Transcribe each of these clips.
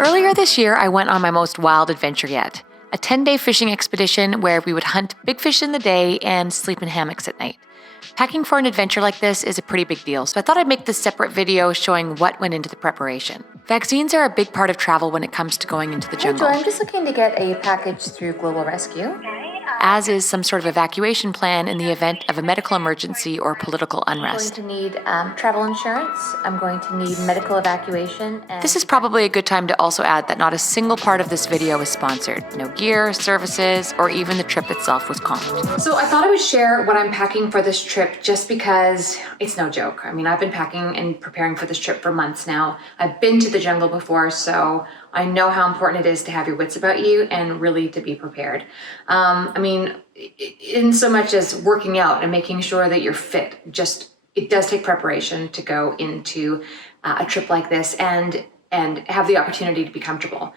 Earlier this year, I went on my most wild adventure yet, a 10-day fishing expedition where we would hunt big fish in the day and sleep in hammocks at night. Packing for an adventure like this is a pretty big deal, so I thought I'd make this separate video showing what went into the preparation. Vaccines are a big part of travel when it comes to going into the jungle. Hey Joy, I'm just looking to get a package through Global Rescue. As is some sort of evacuation plan in the event of a medical emergency or political unrest. I'm going to need travel insurance. I'm going to need medical evacuation. This is probably a good time to also add that not a single part of this video is sponsored. No gear, services, or even the trip itself was comped. So I thought I would share what I'm packing for this trip just because it's no joke. I mean, I've been packing and preparing for this trip for months now. I've been to the jungle before, so I know how important it is to have your wits about you and really to be prepared. I mean, in so much as working out and making sure that you're fit, it does take preparation to go into a trip like this and have the opportunity to be comfortable.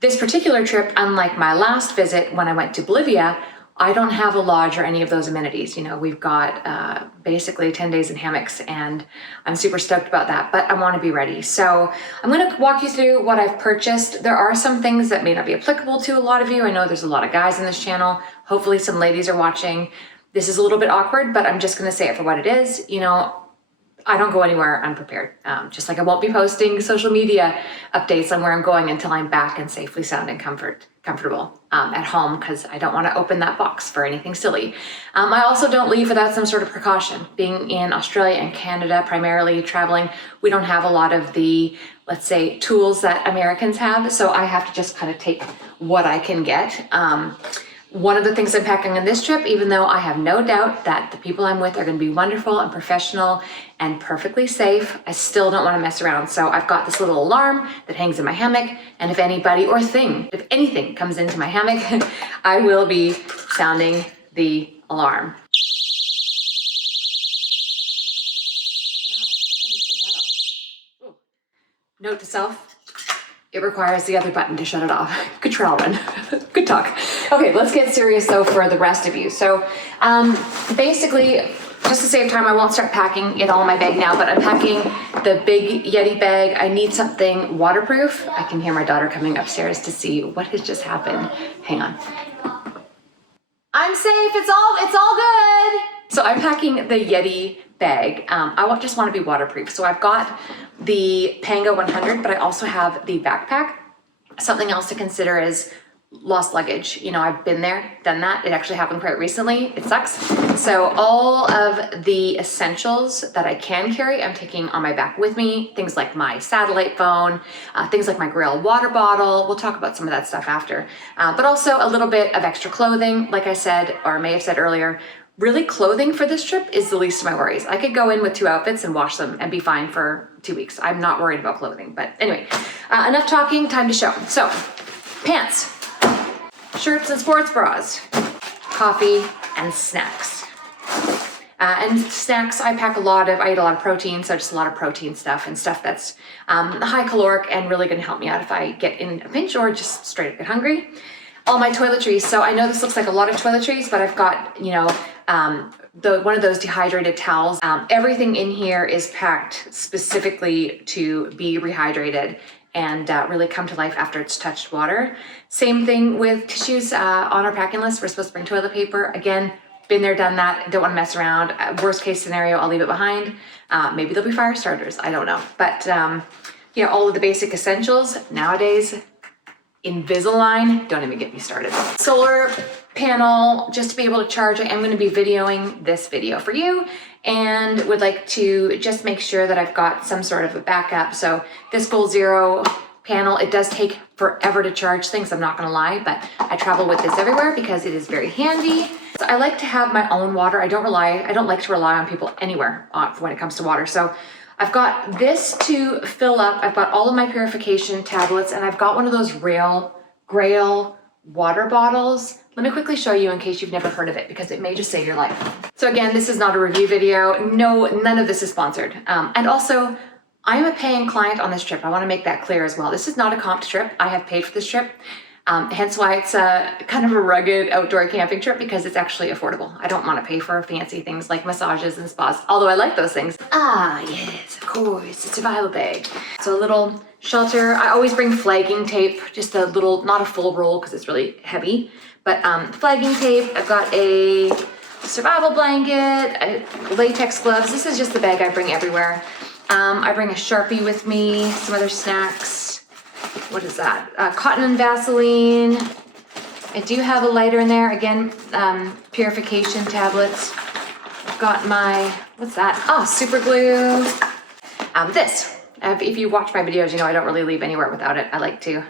This particular trip, unlike my last visit when I went to Bolivia, I don't have a lodge or any of those amenities. You know, we've got basically 10 days in hammocks, and I'm super stoked about that, but I want to be ready. So I'm going to walk you through what I've purchased. There are some things that may not be applicable to a lot of you. I know there's a lot of guys in this channel. Hopefully some ladies are watching. This is a little bit awkward, but I'm just going to say it for what it is. You know, I don't go anywhere unprepared. Just like I won't be posting social media updates on where I'm going until I'm back and safely sound and comfortable at home, because I don't want to open that box for anything silly. I also don't leave without some sort of precaution. Being in Australia and Canada, primarily traveling, we don't have a lot of the, let's say, tools that Americans have, so I have to just kind of take what I can get. One of the things I'm packing on this trip, even though I have no doubt that the people I'm with are going to be wonderful and professional and perfectly safe, I still don't want to mess around. So I've got this little alarm that hangs in my hammock, and if anybody or thing, if anything comes into my hammock, I will be sounding the alarm. Note to self, it requires the other button to shut it off. Good trial run. Good talk. Okay, let's get serious though for the rest of you. So basically, just to save time, I won't start packing it all in my bag now, but I'm packing the big Yeti bag. I need something waterproof. I can hear my daughter coming upstairs to see what has just happened. Hang on. I'm safe, it's all good. So I'm packing the Yeti bag. I just want to be waterproof. So I've got the Pango 100, but I also have the backpack. Something else to consider is lost luggage. You know, I've been there, done that. It actually happened quite recently. It sucks. So all of the essentials that I can carry, I'm taking on my back with me. Things like my satellite phone, things like my Grail water bottle. We'll talk about some of that stuff after. But also a little bit of extra clothing. Like I said, or may have said earlier, really clothing for this trip is the least of my worries. I could go in with 2 outfits and wash them and be fine for 2 weeks. I'm not worried about clothing. But anyway, enough talking, time to show. So, pants, shirts and sports bras, coffee, and snacks. And snacks, I eat a lot of protein, so just a lot of protein stuff and stuff that's high caloric and really gonna help me out if I get in a pinch or just straight up get hungry. All my toiletries. So I know this looks like a lot of toiletries, but I've got, you know, one of those dehydrated towels. Everything in here is packed specifically to be rehydrated and really come to life after it's touched water. Same thing with tissues on our packing list. We're supposed to bring toilet paper. Again, been there, done that. Don't want to mess around. Worst case scenario, I'll leave it behind. Maybe there'll be fire starters. I don't know. But you know, all of the basic essentials nowadays. Invisalign, don't even get me started. Solar panel, just to be able to charge. I am going to be videoing this video for you and would like to just make sure that I've got some sort of a backup. So this Goal Zero panel, it does take forever to charge things, I'm not going to lie, but I travel with this everywhere because it is very handy. So I like to have my own water. I don't like to rely on people anywhere when it comes to water. So I've got this to fill up. I've got all of my purification tablets, and I've got one of those Grail water bottles. Let me quickly show you in case you've never heard of it, because it may just save your life. So again, this is not a review video. No, none of this is sponsored. And also, I am a paying client on this trip. I want to make that clear as well. This is not a comped trip. I have paid for this trip. Hence why it's kind of a rugged outdoor camping trip, because it's actually affordable. I don't want to pay for fancy things like massages and spas, although I like those things. Ah, yes, of course, a survival bag. So a little shelter. I always bring flagging tape, just a little, not a full roll because it's really heavy, but flagging tape. I've got a survival blanket, latex gloves. This is just the bag I bring everywhere. I bring a Sharpie with me, some other snacks. What is that? Cotton and Vaseline. I do have a lighter in there. Again, purification tablets. I've got my, what's that? Ah, super glue. This. If you watch my videos, you know I don't really leave anywhere without it. I like to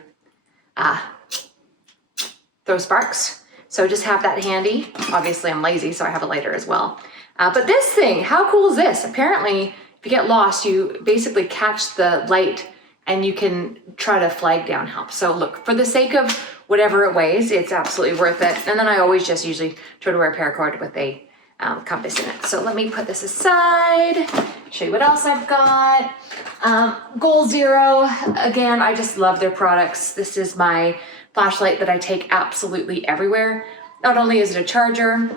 throw sparks. So just have that handy. Obviously I'm lazy, so I have a lighter as well. But this thing, how cool is this? Apparently, if you get lost, you basically catch the light and you can try to flag down help. So look, for the sake of whatever it weighs, it's absolutely worth it. And then I always just usually try to wear a paracord with a compass in it. So let me put this aside, show you what else I've got. Goal Zero, again, I just love their products. This is my flashlight that I take absolutely everywhere. Not only is it a charger,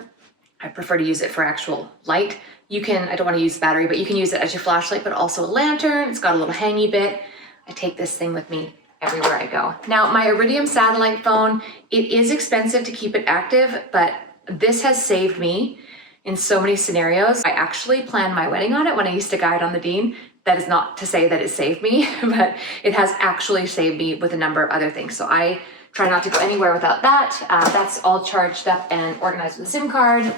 I prefer to use it for actual light. You can, I don't want to use battery, but you can use it as your flashlight, but also a lantern. It's got a little hangy bit. I take this thing with me everywhere I go. Now, my Iridium satellite phone, it is expensive to keep it active, but this has saved me in so many scenarios. I actually planned my wedding on it when I used to guide on the Dean. That is not to say that it saved me, but it has actually saved me with a number of other things. So I try not to go anywhere without that. That's all charged up and organized with a SIM card.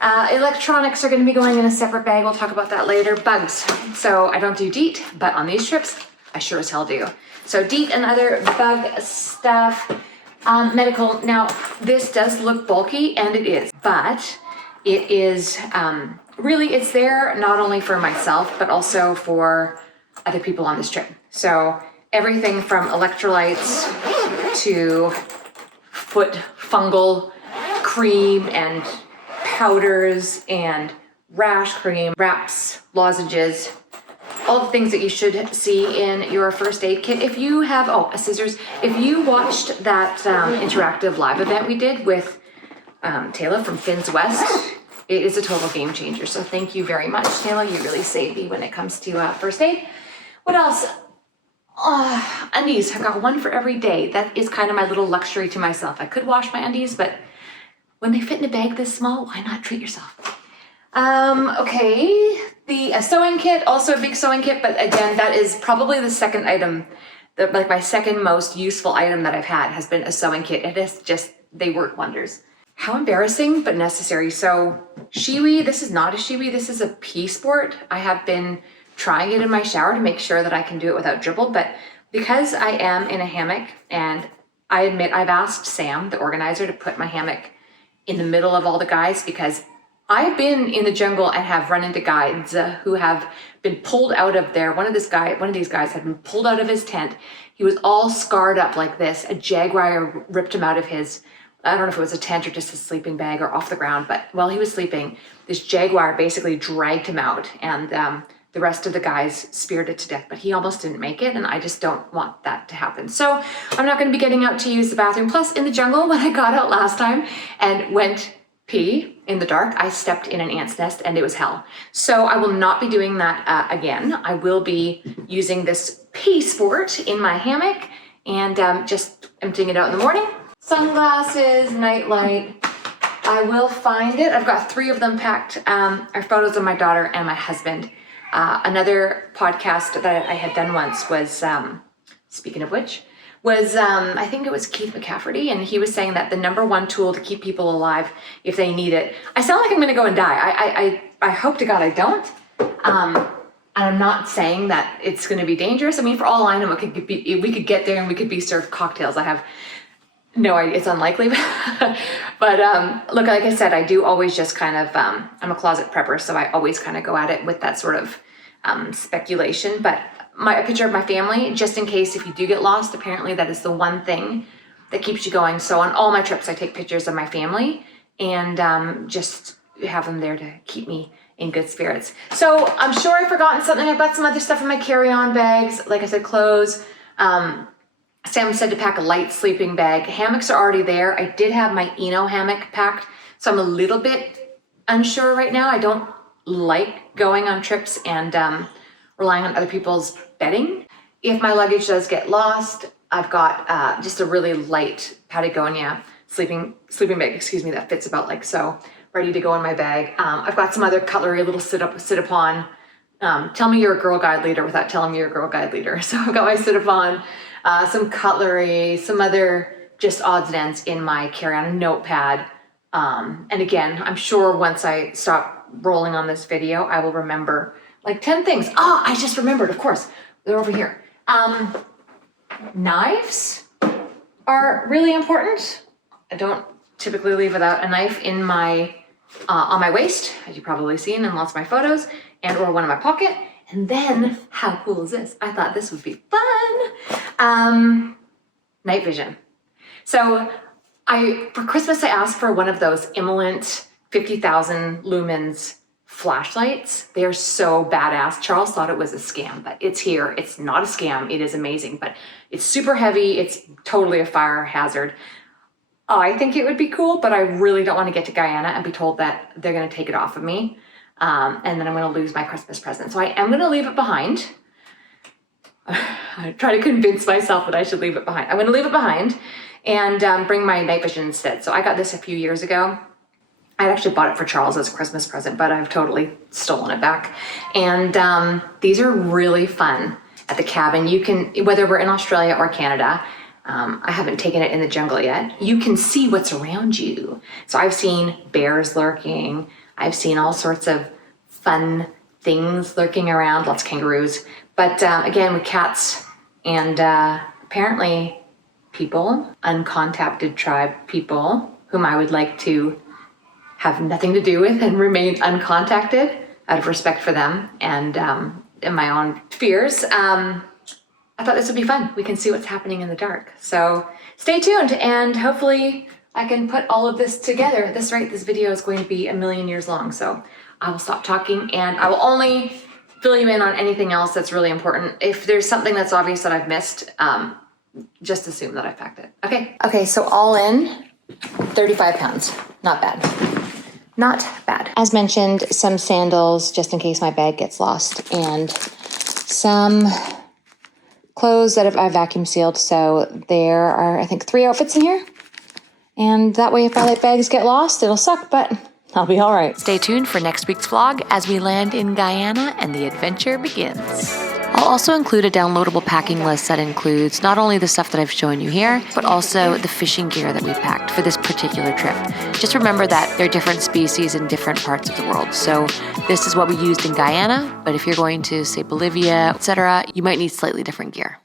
Electronics are going to be going in a separate bag. We'll talk about that later. Bugs. So I don't do DEET, but on these trips, I sure as hell do. So DEET and other bug stuff. Medical. Now, this does look bulky, and it is, but it is really, it's there not only for myself, but also for other people on this trip. So everything from electrolytes to foot fungal cream and powders and rash cream, wraps, lozenges, all the things that you should see in your first aid kit. If you have, scissors. If you watched that interactive live event we did with Taylor from Fins West, it is a total game changer. So thank you very much, Taylor. You really saved me when it comes to first aid. What else? Undies. I've got one for every day. That is kind of my little luxury to myself. I could wash my undies, but when they fit in a bag this small, why not treat yourself? Okay, the sewing kit, also a big sewing kit, but again, that is probably the second item, like my second most useful item that I've had has been a sewing kit. It is just, they work wonders. How embarrassing, but necessary. So Shiwi, this is not a Shiwi, this is a pee sport. I have been trying it in my shower to make sure that I can do it without dribble, but because I am in a hammock, and I admit I've asked Sam, the organizer, to put my hammock in the middle of all the guys, because I've been in the jungle and have run into guides who have been pulled out of there. One of these guys had been pulled out of his tent. He was all scarred up like this. A jaguar ripped him out of his, I don't know if it was a tent or just a sleeping bag or off the ground, but while he was sleeping, this jaguar basically dragged him out, and the rest of the guys speared it to death, but he almost didn't make it, and I just don't want that to happen. So I'm not going to be getting out to use the bathroom. Plus, in the jungle, when I got out last time and went pee in the dark, I stepped in an ant's nest and it was hell. So I will not be doing that again. I will be using this pee sport in my hammock and just emptying it out in the morning. Sunglasses, nightlight. I will find it. I've got 3 of them packed. Are photos of my daughter and my husband. Another podcast that I had done once was, speaking of which, was I think it was Keith McCafferty, and he was saying that the #1 tool to keep people alive if they need it. I sound like I'm going to go and die. I hope to God I don't. And I'm not saying that it's going to be dangerous. I mean, for all I know, we could get there and we could be served cocktails. I have no idea. It's unlikely. But look, like I said, I do always just kind of, I'm a closet prepper, so I always kind of go at it with that sort of speculation. But a picture of my family, just in case if you do get lost. Apparently that is the one thing that keeps you going. So on all my trips, I take pictures of my family and just have them there to keep me in good spirits. So I'm sure I've forgotten something. I've got some other stuff in my carry-on bags. Like I said, clothes. Sam said to pack a light sleeping bag. Hammocks are already there. I did have my Eno hammock packed, so I'm a little bit unsure right now. I don't like going on trips and relying on other people's bedding. If my luggage does get lost, I've got just a really light Patagonia sleeping bag, that fits about like so, ready to go in my bag. I've got some other cutlery, a little sit upon. Tell me you're a Girl Guide leader without telling me you're a Girl Guide leader. So I've got my sit upon, some cutlery, some other just odds and ends in my carry-on, a notepad. And again, I'm sure once I stop rolling on this video, I will remember like 10 things. Oh, I just remembered, of course, they're over here. Knives are really important. I don't typically leave without a knife in my, on my waist, as you've probably seen in lots of my photos, and or one in my pocket. And then, how cool is this? I thought this would be fun. Night vision. So for Christmas, I asked for one of those Immolent 50,000 lumens flashlights. They are so badass. Charles thought it was a scam, but it's here. It's not a scam. It is amazing, but it's super heavy. It's totally a fire hazard. I think it would be cool, but I really don't want to get to Guyana and be told that they're going to take it off of me. And then I'm going to lose my Christmas present. So I am going to leave it behind. I try to convince myself that I should leave it behind. I'm going to leave it behind and bring my night vision instead. So I got this a few years ago. I actually bought it for Charles as a Christmas present, but I've totally stolen it back. And these are really fun at the cabin. You can, whether we're in Australia or Canada, I haven't taken it in the jungle yet, you can see what's around you. So I've seen bears lurking. I've seen all sorts of fun things lurking around, lots of kangaroos. But again, with cats and apparently people, uncontacted tribe people, whom I would like to have nothing to do with and remain uncontacted out of respect for them and my own fears. I thought this would be fun. We can see what's happening in the dark. So stay tuned and hopefully I can put all of this together. At this rate, this video is going to be 1,000,000 years long. So I will stop talking and I will only fill you in on anything else that's really important. If there's something that's obvious that I've missed, just assume that I packed it. Okay. Okay, so all in, 35 pounds. Not bad. Not bad. As mentioned, some sandals just in case my bag gets lost and some clothes that I vacuum sealed. So there are, I think, 3 outfits in here. And that way, if my bags get lost, it'll suck, but I'll be all right. Stay tuned for next week's vlog as we land in Guyana and the adventure begins. I'll also include a downloadable packing list that includes not only the stuff that I've shown you here, but also the fishing gear that we packed for this particular trip. Just remember that there are different species in different parts of the world. So this is what we used in Guyana, but if you're going to, say, Bolivia, etc., you might need slightly different gear.